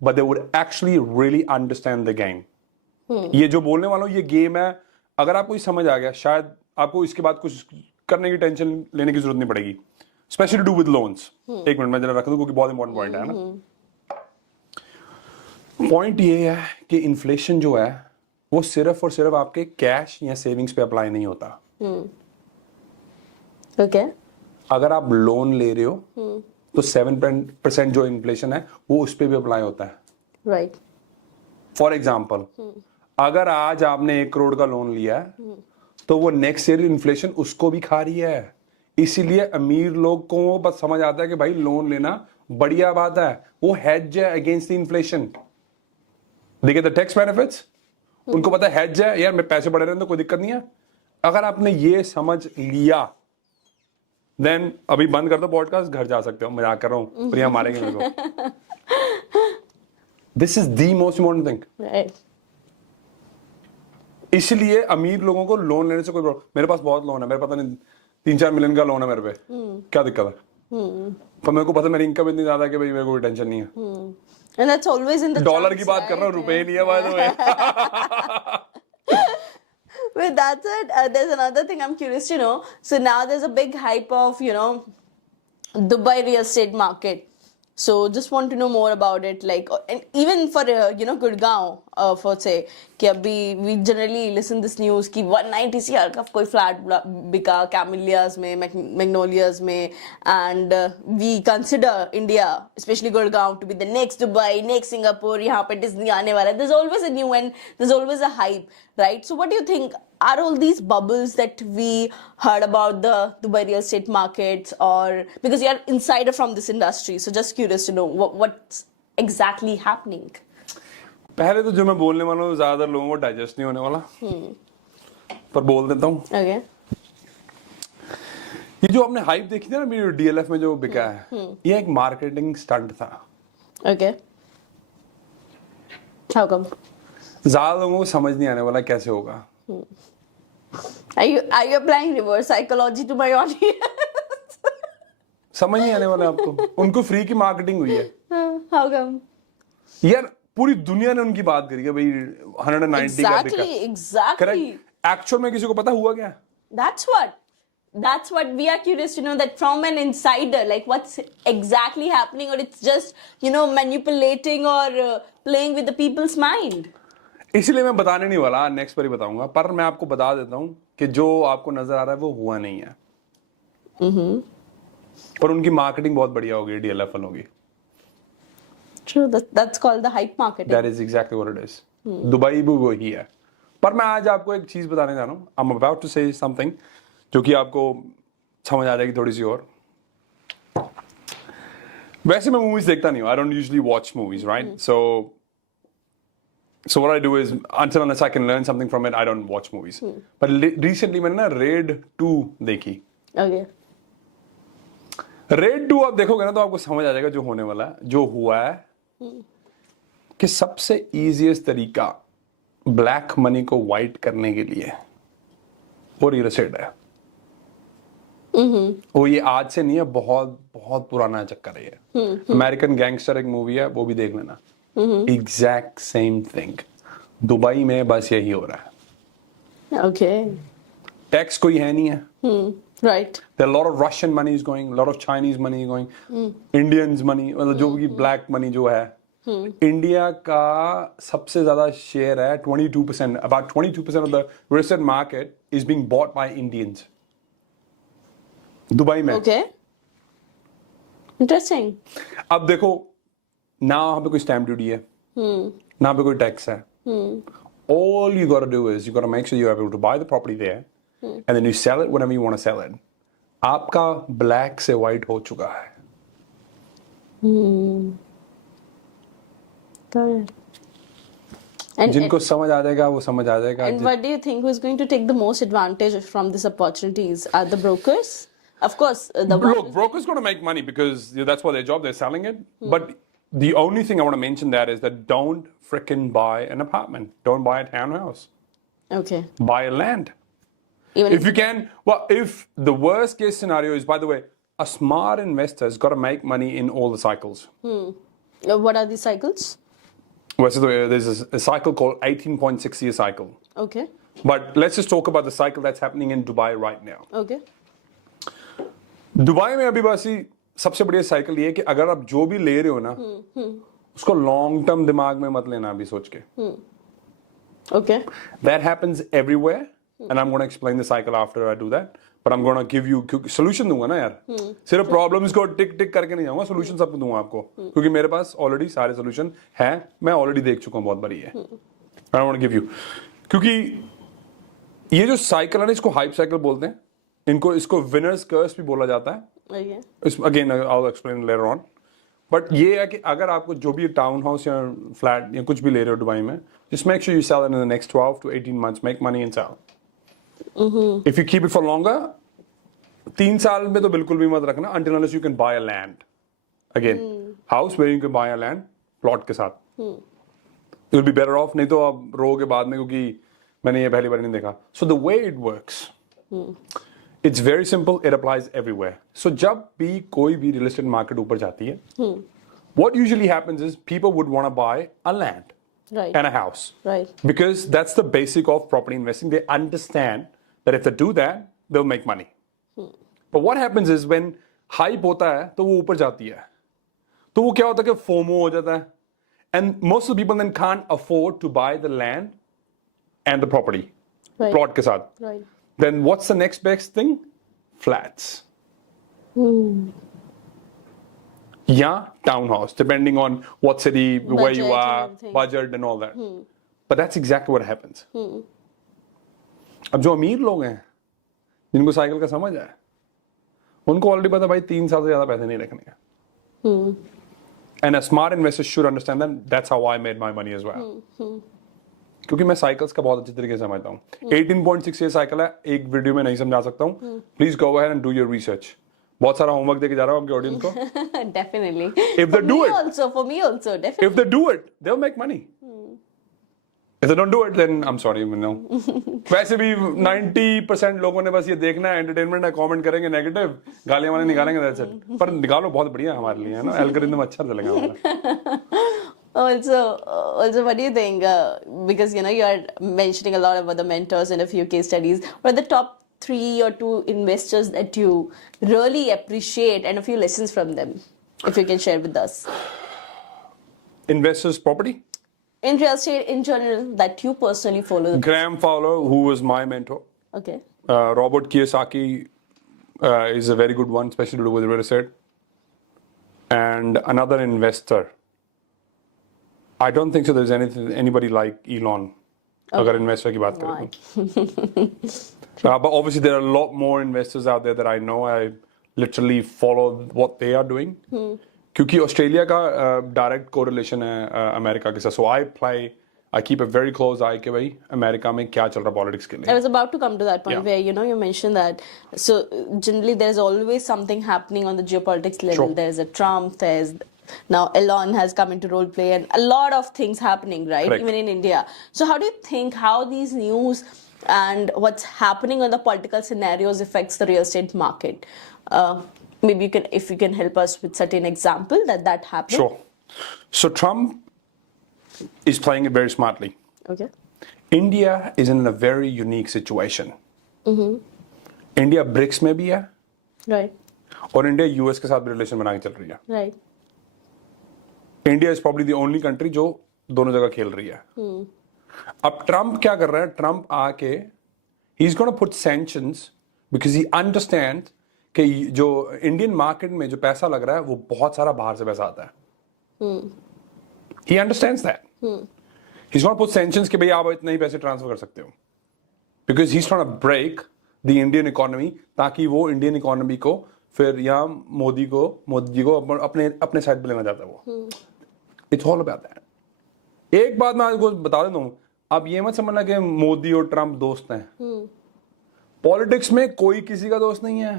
but they would actually really understand the game. ये जो बोलने वाला हूं, ये गेम है. अगर आपको ये समझ आ गया, शायद आपको इसके बाद कुछ करने की टेंशन लेने की जरूरत नहीं पड़ेगी, specially do with loans. 1 minute में जरा रख दूं क्योंकि बहुत इंपॉर्टेंट पॉइंट है ना. पॉइंट ये है कि इन्फ्लेशन जो है वो सिर्फ और सिर्फ आपके कैश या सेविंग्स पे अप्लाई नहीं होता. Okay. अगर आप लोन ले रहे हो तो 7% जो इन्फ्लेशन है वो उस पर भी अप्लाई होता है. Right. फॉर एग्जाम्पल, अगर आज आपने 1 करोड़ का लोन लिया है तो वो नेक्स्ट ईयर इन्फ्लेशन उसको भी खा रही है. इसीलिए अमीर लोग को बस समझ आता है कि भाई लोन लेना बढ़िया बात है, वो हेज है अगेंस्ट द इन्फ्लेशन. देखिए द टैक्स बेनिफिट्स, उनको पता है हेज है, यार मैं पैसे बढ़े रहे तो कोई दिक्कत नहीं है. अगर आपने ये समझ लिया, देन अभी बंद कर दो पॉडकास्ट, घर जा सकते हो. मजाक कर रहा हूं, प्रिया मारेंगे मेरे को. This is the most important thing. Right. इसलिए अमीर लोगों को लोन लेने से कोई प्रॉब्लम. मेरे पास बहुत लोन है, मेरे पता नहीं 3-4 मिलियन का लोन है मेरे पे, क्या दिक्कत है? पर मेरे को पता, मेरी इनकम इतनी ज्यादा है कि भाई मेरे को कोई टेंशन नहीं है. And that's always in the dollar charts, की बात कर रहा हूँ, right? रुपए नहीं है bye the way. With that said, there's another thing I'm curious to know. So now there's a big hype of, you know, Dubai real estate market. So just want to know more about it. Like, and even for, you know, Gurgaon, for say, कि अभी we generally listen this news कि 190 CR का कोई flat बिका कैमिलियाज में, मैग्नोलियाज में, and we consider India, especially Gurgaon, to be the next Dubai, next Singapore. यहाँ पे Disney आने वाला है. There's always a new and there's always a hype, right? So what do you think? Are all these bubbles that we heard about the Dubai real estate markets, or because you're insider from this industry, so just curious to know what's exactly happening? पहले तो जो मैं बोलने वाला हूँ ज्यादातर लोगों को डाइजेस्ट नहीं होने वाला, पर बोल देता हूँ. Okay. ये जो आपने हाइप देखी थी ना मेरी DLF में जो बिका है, ये एक मार्केटिंग स्टंट था. Okay. How come? ज्यादा लोगों को समझ नहीं आने वाला कैसे होगा. Are you applying reverse psychology to my audience? समझ नहीं आने वाला आपको. उनको फ्री की मार्केटिंग हुई है. How come? यार पूरी दुनिया ने उनकी बात करी है भाई 190 का बिका. Exactly. करेक्ट. एक्चुअल में किसी को पता हुआ क्या? That's what we are curious to know, that from an insider, like what's exactly happening, or it's just, manipulating or playing with the people's mind. इसीलिए मैं बताने नहीं वाला, नेक्स्ट पर ही बताऊंगा. पर मैं आपको बता देता हूं कि जो आपको नजर आ रहा है वो हुआ नहीं है. पर उनकी मार्केटिंग बहुत बढ़िया होगी, DLF होगी. True, that's called the hype marketing. That is exactly what it is. Dubai भी वही है. पर मैं आज आपको एक चीज बताने जा रहा हूं. I'm about to say something जो कि आपको समझ आ जाएगी थोड़ी सी और. वैसे मैं मूवीज देखता नहीं हूं. I don't usually watch movies, right? So what I do is, until unless I can learn something from it, I don't watch movies. But recently मैंने ना रेड 2 देखी. Okay. रेड 2 आप देखोगे ना तो आपको समझ आ जाएगा जो होने वाला है, जो हुआ है. कि सबसे इजीएस्ट तरीका ब्लैक मनी को वाइट करने के लिए वो रियल एस्टेट है. वो ये आज से नहीं है, बहुत बहुत पुराना चक्कर है ये. अमेरिकन गैंगस्टर एक मूवी है, वो भी देख लेना. Exact same thing. दुबई में बस यही हो रहा है. Okay. टैक्स कोई है नहीं है. Right. There are a lot of Russian money is going, a lot of Chinese money is going, Indians money, मतलब जो भी ब्लैक मनी जो है. इंडिया का सबसे ज्यादा शेयर है 22%. About 22% of the real estate market is being bought by Indians. Dubai में. Okay. Interesting. अब देखो ना यहाँ पे कोई स्टैम्प ड्यूटी है, ना पे कोई टैक्स है. All you got to do is you got to make sure you're able to buy the property there, and then you sell it whenever you want to sell it. आपका black से white हो चुका है. Got it. And जिनको समझ आ जाएगा वो समझ आ जाएगा. what do you think who is going to take the most advantage from these opportunities? Are the brokers? Of course, Look, brokers going to make money because that's what their job. They're selling it. But the only thing I want to mention that is that don't frickin' buy an apartment. Don't buy a townhouse. Okay. Buy a land. Even If you can, well, if the worst case scenario is, by the way, a smart investor's got to make money in all the cycles. What are these cycles? Well, so there's a cycle called 18.6 year cycle. Okay. But let's just talk about the cycle that's happening in Dubai right now. Okay. Dubai में अभी बस ही सबसे बढ़िया cycle ये है कि अगर आप जो भी ले रहे हो ना उसको लॉन्ग टर्म दिमाग में मत लेना अभी सोच के. Okay. That happens everywhere and I'm going to explain the cycle after I do that. But I'm going to give you solution दूंगा ना यार. सिर्फ problems को टिक टिक करके नहीं जाऊंगा, solution सब दूंगा आपको. क्योंकि मेरे पास ऑलरेडी सारे solution हैं, मैं ऑलरेडी देख चुका हूँ, बहुत बड़ी है. I want to give you. क्योंकि ये जो साइकिल है ना इसको हाइप साइकिल बोलते हैं. इसको विनर्स कर्स भी बोला जाता है. Again I will explain later on. But ये है कि अगर आपको जो भी टाउन हाउस या फ्लैट या कुछ भी ले रहे हो दुबई में, just make sure you sell in the next 12 to 18 months, make money and sell. If you keep it for longer, 3 साल में तो बिल्कुल भी मत रखना until unless you can buy a land. Again, house where you can buy a land, plot के साथ. You'll be better off. नहीं तो आप रोगे बाद में क्योंकि मैंने ये पहली बार नहीं देखा. So the way it works, it's very simple. It applies everywhere. So जब भी कोई भी real estate market ऊपर जाती है, what usually happens is people would want to buy a land and a house. Right. Because that's the basic of property investing. They understand that if they do that, they'll make money. But what happens is when hype होता है तो वो ऊपर जाती है. तो वो क्या होता है कि FOMO हो जाता है. And most of the people then can't afford to buy the land and the property. Right. Plot के साथ. Right. Then what's the next best thing? Flats. Yeah, townhouse, depending on what city, where you Budget and are, everything. budget and all that. But that's exactly what happens. अब जो अमीर लोग हैं जिनको cycle का समझ है उनको ऑलरेडी पता भाई 3 साल से ज्यादा पैसे नहीं रखने का. And a smart investor should understand that. That's how I made my money as well. क्योंकि मैं साइकिल्स का बहुत अच्छे तरीके से समझता हूँ. 18.6 ये साइकिल है, एक वीडियो में नहीं समझा सकता हूँ. Please go ahead and do your research. बहुत सारा होमवर्क देके जा रहा हूँ आपके ऑडियंस को. Definitely. If they do it, For me also, definitely. if they do it, they'll make money. If they don't do it, then I'm sorry, no. वैसे भी 90% लोगों ने बस ये देखना है, एंटरटेनमेंट है, कमेंट करेंगे नेगेटिव, गालियां वाले निकालेंगे, that's it. पर निकालो, बहुत बढ़िया है हमारे लिए, है ना, एल्गोरिथम अच्छा चलेगा हमारा. Also, what do you think? Because you are mentioning a lot about the mentors and a few case studies. What are the top 3 or 2 investors that you really appreciate and a few lessons from them, if you can share with us? Investors property. In real estate in general, that you personally follow. Graham Fowler, who was my mentor. Okay. Robert Kiyosaki is a very good one, especially to do with real estate. And another investor. I don't think so there's anybody like Elon. अगर investor की बात करें तो. But obviously there are a lot more investors out there that I know. I literally follow what they are doing. क्योंकि Australia का direct correlation है America के साथ. So I keep a very close eye कि भाई America में क्या चल रहा पॉलिटिक्स के लिए. I was about to come to that point where you mentioned that. So generally there's always something happening on the geopolitics level. Sure. There's a Trump, there's now Elon has come into role play, and a lot of things happening, right? Correct. Even in India. So how do you think how these news and what's happening on the political scenarios affects the real estate market? Maybe if you can help us with certain example that happened. Sure. So Trump is playing it very smartly. Okay. India is in a very unique situation. India BRICS में भी है. Right. और India US के साथ भी relation बना के चल रही है. Right. India is probably the only country जो दोनों जगह खेल रही है. अब ट्रम्प क्या कर रहा है? ट्रम्प आके he is gonna put sanctions because he understand कि जो इंडियन मार्केट में जो पैसा लग रहा है वो बहुत सारा बाहर से पैसा आता है. He understands that. He is gonna put sanctions कि भाई आप इतने ही पैसे ट्रांसफर कर सकते हो because he is trying to break the Indian economy ताकि वो इंडियन इकोनॉमी को फिर यहाँ मोदी जी को अपने साइड पे लेना चाहता है वो. It's all about that. एक बात मैं आपको बता देता हूँ, आप ये मत समझना कि मोदी और ट्रम्प दोस्त हैं. पॉलिटिक्स में कोई किसी का दोस्त नहीं है.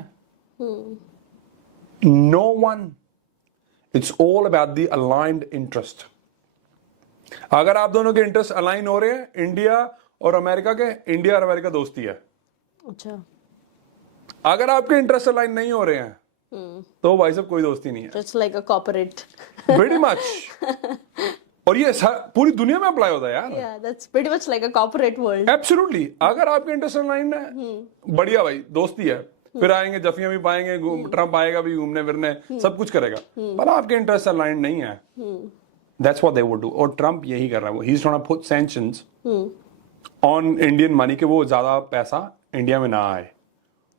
No one. It's all about the aligned interest. अगर आप दोनों के इंटरेस्ट अलाइन हो रहे हैं, इंडिया और अमेरिका के, इंडिया और अमेरिका दोस्ती है. अच्छा. अगर आपके इंटरेस्ट अलाइन नहीं हो रहे हैं तो भाई साहब कोई दोस्ती नहीं है. Just like a corporate. Pretty much. और ये पूरी दुनिया में अप्लाई होता है यार. Yeah, that's pretty much like a corporate world. Absolutely. अगर आपके इंटरेस्ट अलाइन है, बढ़िया भाई, दोस्ती है. फिर आएंगे, जफियां भी पाएंगे, ट्रम्प आएगा भी घूमने फिरने, सब कुछ करेगा. पर आपके इंटरेस्ट अलाइन नहीं है, that's what they would do. और ट्रम्प यही कर रहा है. He's trying to put sanctions on Indian money कि वो ज्यादा पैसा इंडिया में ना आए.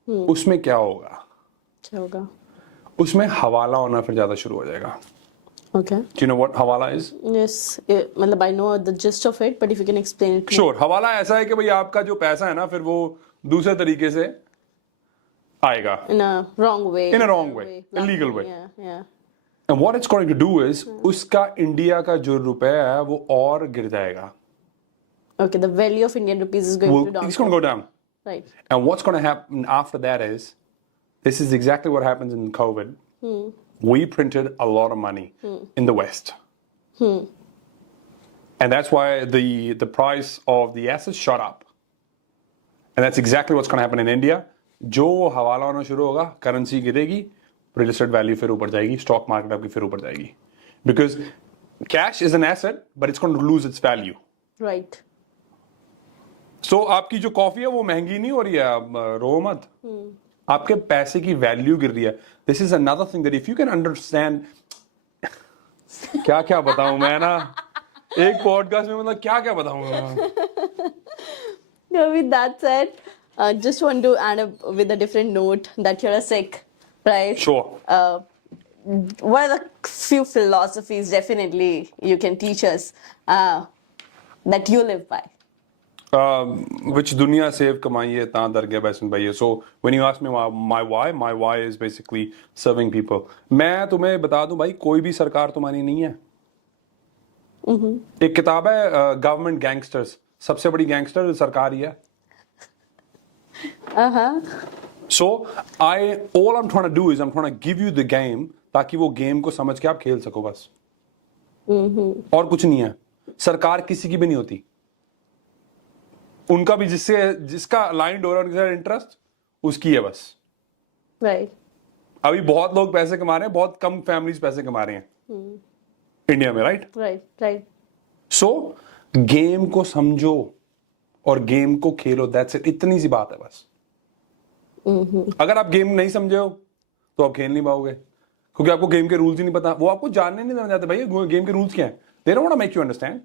उसमें क्या होगा? उसमें हवाला होना फिर ज्यादा शुरू हो जाएगा. Okay. Do you know what हवाला is? Yes, मतलब I know the gist of it, but if you can explain it. Sure. हवाला ऐसा है कि भाई आपका जो पैसा है ना फिर वो दूसरे तरीके से आएगा. In a wrong way. In a wrong way. Illegal way. Yeah. And what it's going to do is उसका इंडिया का जो रुपया है वो और गिर जाएगा. Okay, the value of Indian rupees is going to down. It's going to go down. Right. And what's going to happen after that is, this is exactly what happens in COVID. We printed a lot of money in the West. And that's why the price of the assets shot up. And that's exactly what's going to happen in India. जो हवाला होना शुरू होगा, currency गिरेगी, real estate value फिर ऊपर जाएगी, stock market आपकी फिर ऊपर जाएगी. Because cash is an asset, but it's going to lose its value. Right. So आपकी जो कॉफी है वो महंगी नहीं हो रही है, रो मत. आपके पैसे की वैल्यू गिर रही है. This is another thing that if you can understand. क्या क्या बताऊं मैं ना, एक पॉडकास्ट में मतलब क्या क्या बताऊं. With that said, just want to add up with a different note that you're a Sikh, right? Sure. What are the few philosophies definitely you can teach us that you live by? Which दुनिया save कमाई है ता दर गया बैसन भाई. So when you ask me my why is basically serving people. मैं तुम्हें बता दूं भाई, कोई भी सरकार तुम्हारी नहीं है. एक किताब है गवर्नमेंट गैंगस्टर्स. सबसे बड़ी गैंगस्टर सरकार ही है. So all I'm trying to do is I'm trying to give you the game ताकि वो गेम को समझ के आप खेल सको बस. और कुछ नहीं है. सरकार किसी की भी नहीं होती. उनका भी जिसका अलाइंड हो रहा है उनके साथ इंटरेस्ट, उसकी है बस. Right. अभी बहुत लोग पैसे कमा रहे हैं, बहुत कम फैमिलीज पैसे कमा रहे हैं इंडिया में, राइट? Right. सो गेम को समझो और गेम को खेलो, दैट्स इट. इतनी सी बात है बस. अगर आप गेम नहीं समझे हो तो आप खेल नहीं पाओगे, क्योंकि आपको गेम के रूल्स ही नहीं पता. वो आपको जानने नहीं देना चाहते भैया गेम के रूल्स क्या हैं. They don't want to make you understand.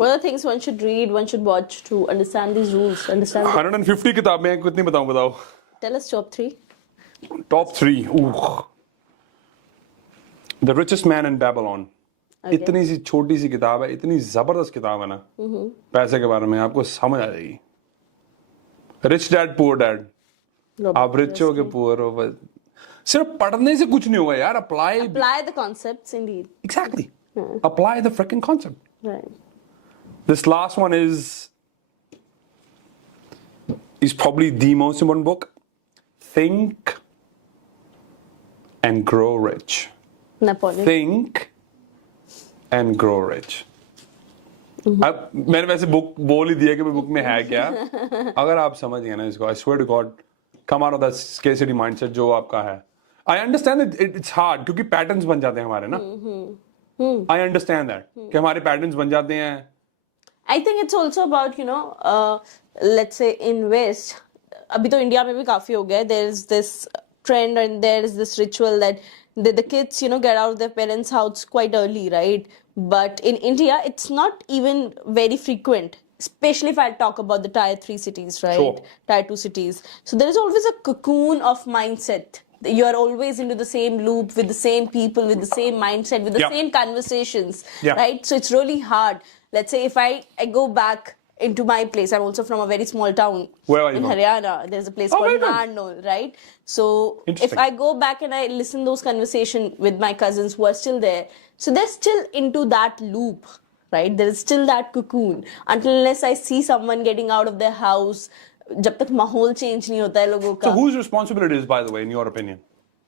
What are the things one should read, one should watch to understand these rules? 150 किताबें हैं, कितनी बताओ. Tell us top 3. Top 3. The Richest Man in Babylon. Okay. इतनी सी छोटी सी किताब है, इतनी जबरदस्त किताब है ना, पैसे के बारे में आपको समझ आ जाएगी. Rich dad poor dad. आप रिच हो के पुअर हो, बस सिर्फ पढ़ने से कुछ नहीं होगा यार. Apply the concepts indeed. Exactly. Apply the freaking concept. Right. This last one is probably the most important book. Think and Grow Rich. Napoleon. Think and Grow Rich. अब मैंने वैसे बुक बोल ही दिया कि बुक में है क्या. अगर आप समझ गए ना इसको, I swear to God, come out of that scarcity mindset जो आपका है. I understand that it's hard क्योंकि patterns बन जाते हैं हमारे ना. I understand that कि हमारे patterns बन जाते हैं. I think it's also about, let's say in West, अभी तो इंडिया में भी काफी हो गया. There is this trend and there is this ritual that the kids, get out of their parents' house quite early, right? But in India, it's not even very frequent, especially if I talk about the tier 3 cities, right? Sure. Tier 2 cities. So there is always a cocoon of mindset. You are always into the same loop with the same people, with the same mindset, with the same conversations, right? So it's really hard. Let's say if I go back into my place, I'm also from a very small town. Where are you in from? Haryana. There's a place called Narnaul, right? So if I go back and I listen those conversations with my cousins who are still there, so they're still into that loop, right? There is still that cocoon. Unless I see someone getting out of their house, जब तक माहौल change नहीं होता है लोगों का. So whose responsibility is, by the way, in your opinion?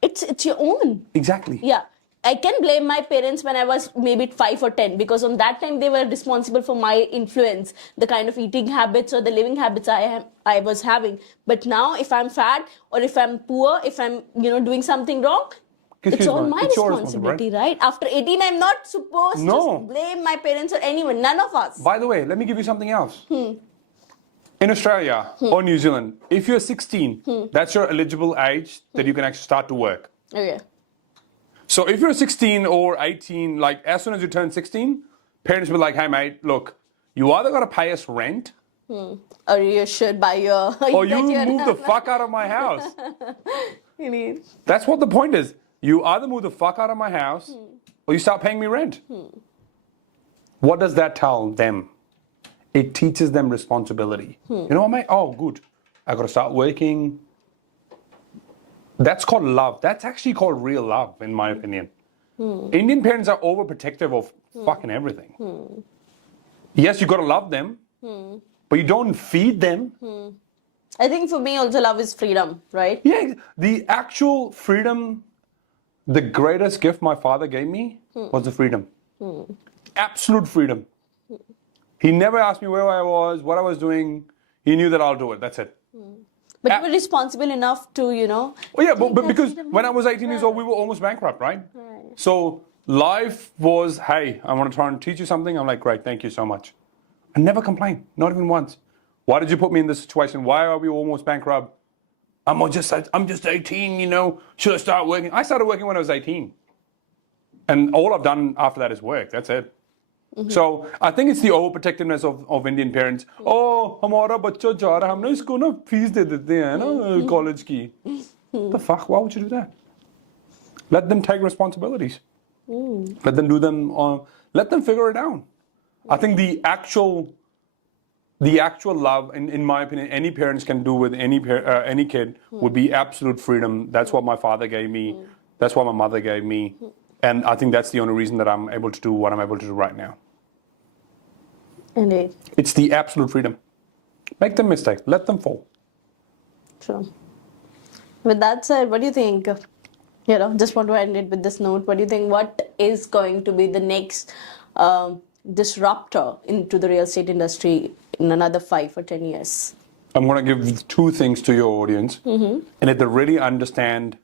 It's your own. Exactly. Yeah. I can blame my parents when I was maybe 5 or 10 because on that time they were responsible for my influence, the kind of eating habits or the living habits I was having. But now if I'm fat or if I'm poor, if I'm doing something wrong, it's all my responsibility, right? After 18, I'm not supposed to blame my parents or anyone, none of us. By the way, let me give you something else. In Australia or New Zealand, if you're 16, that's your eligible age that you can actually start to work. Okay. So if you're 16 or 18, like as soon as you turn 16, parents will be like, hey mate, look, you either got to pay us rent, or you should buy your... or you move the fuck out of my house. Indeed. That's what the point is. You either move the fuck out of my house, or you start paying me rent. What does that tell them? It teaches them responsibility. You know what, mate? Oh, good. I got to start working. That's called love. That's actually called real love, in my opinion. Indian parents are overprotective of fucking everything. Yes, you got to love them, but you don't feed them. I think for me also love is freedom, right? Yeah, the actual freedom, the greatest gift my father gave me was the freedom. Absolute freedom. He never asked me where I was, what I was doing. He knew that I'll do it. That's it. But you were responsible enough to, Oh yeah, but because when I was 18 years old, we were almost bankrupt, right? So life was, hey, I want to try and teach you something. I'm like, great, thank you so much. I never complained, not even once. Why did you put me in this situation? Why are we almost bankrupt? I'm just 18, should I start working? I started working when I was 18. And all I've done after that is work. That's it. So I think it's the overprotectiveness of Indian parents. Oh, हमारा बच्चा जा रहा है, हमने इसको ना fees दे देते हैं ना college की. The fuck? Why would you do that? Let them take responsibilities. Let them do them. Let them figure it out. I think the actual love, in my opinion, any parents can do with any kid would be absolute freedom. That's what my father gave me. That's what my mother gave me. And I think that's the only reason that I'm able to do what I'm able to do right now. Indeed. It's the absolute freedom. Make them mistake. Let them fall. True. With that said, what do you think? Just want to end it with this note. What do you think? What is going to be the next disruptor into the real estate industry in another 5 or 10 years? I'm going to give two things to your audience. And if they really understand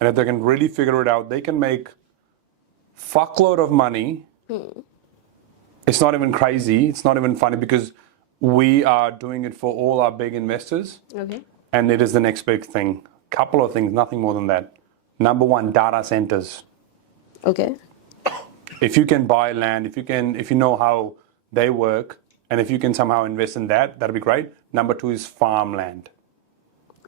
and if they can really figure it out, they can make fuckload of money. It's not even crazy. It's not even funny because we are doing it for all our big investors. Okay. And it is the next big thing. Couple of things, nothing more than that. Number one, data centers. Okay. If you can buy land, if you know how they work, and if you can somehow invest in that, that'd be great. Number two is farmland.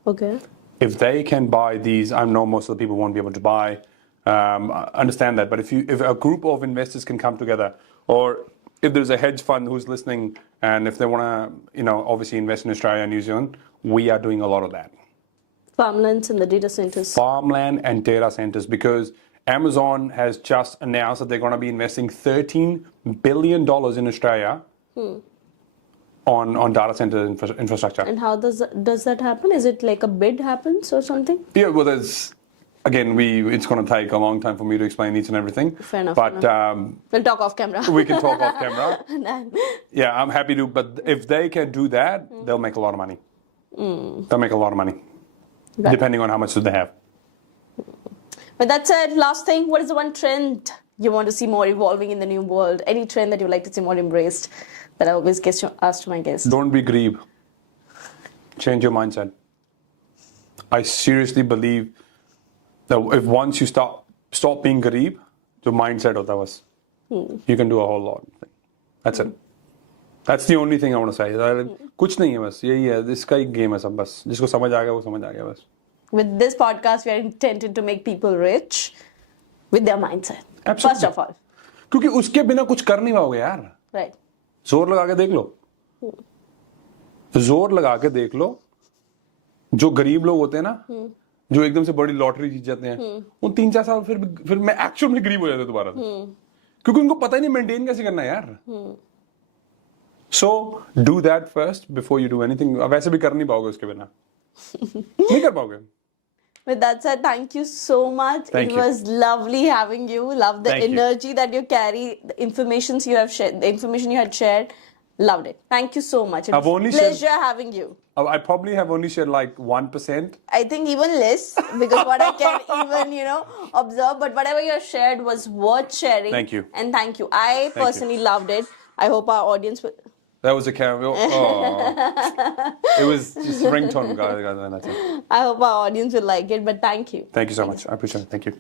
Okay. If they can buy these, I know most of the people won't be able to buy. Understand that, but if a group of investors can come together, or if there's a hedge fund who's listening, and if they want to, obviously invest in Australia and New Zealand, we are doing a lot of that. Farmlands and the data centers. Farmland and data centers, because Amazon has just announced that they're going to be investing $13 billion in Australia on data center infrastructure. And how does that happen? Is it like a bid happens or something? Yeah, well, it's going to take a long time for me to explain each and everything. Fair enough. But we'll talk off camera. we can talk off camera. Yeah, I'm happy to. But if they can do that, they'll make a lot of money. They'll make a lot of money, depending on how much do they have. But that said, last thing, what is the one trend you want to see more evolving in the new world? Any trend that you like to see more embraced that I always ask to my guests? Don't be greeb. Change your mindset. I seriously believe that if once you stop being greeb, your mindset of that was, you can do a whole lot. That's it. That's the only thing I want to say. कुछ नहीं है बस यही है इसका एक game है सब बस जिसको समझ आ गया वो समझ आ गया बस. With this podcast, we are intended to make people rich with their mindset. Absolutely. First of all. क्योंकि उसके बिना कुछ कर नहीं पाओगे यार. Right. जोर लगा के देख लो. जोर लगा के देख लो. जो गरीब लोग होते हैं ना, जो एकदम से बड़ी लॉटरी जीत जाते हैं, उन 3-4 साल फिर मैं एक्चुअल में गरीब हो जाते दोबारा से. क्योंकि उनको पता ही नहीं मेंटेन कैसे करना है यार. So do that first before you do anything. वैसे भी कर नहीं पाओगे उसके बिना. नहीं कर पाओगे. With that said, thank you so much. Thank it you. was lovely having you. Love the Thank you. energy that you carry, the information you have shared, the information you had shared. Loved it. Thank you so much. It I've was only a pleasure having you. I probably have only shared like 1%. I think even less because what I can even observe. But whatever you have shared was worth sharing. Thank you. And thank you. I personally loved it. I hope our audience will. That was a camera. Oh. It was just ringtone, guys. That's it. I hope our audience will like it. But thank you. Thank you so much. I appreciate it. Thank you.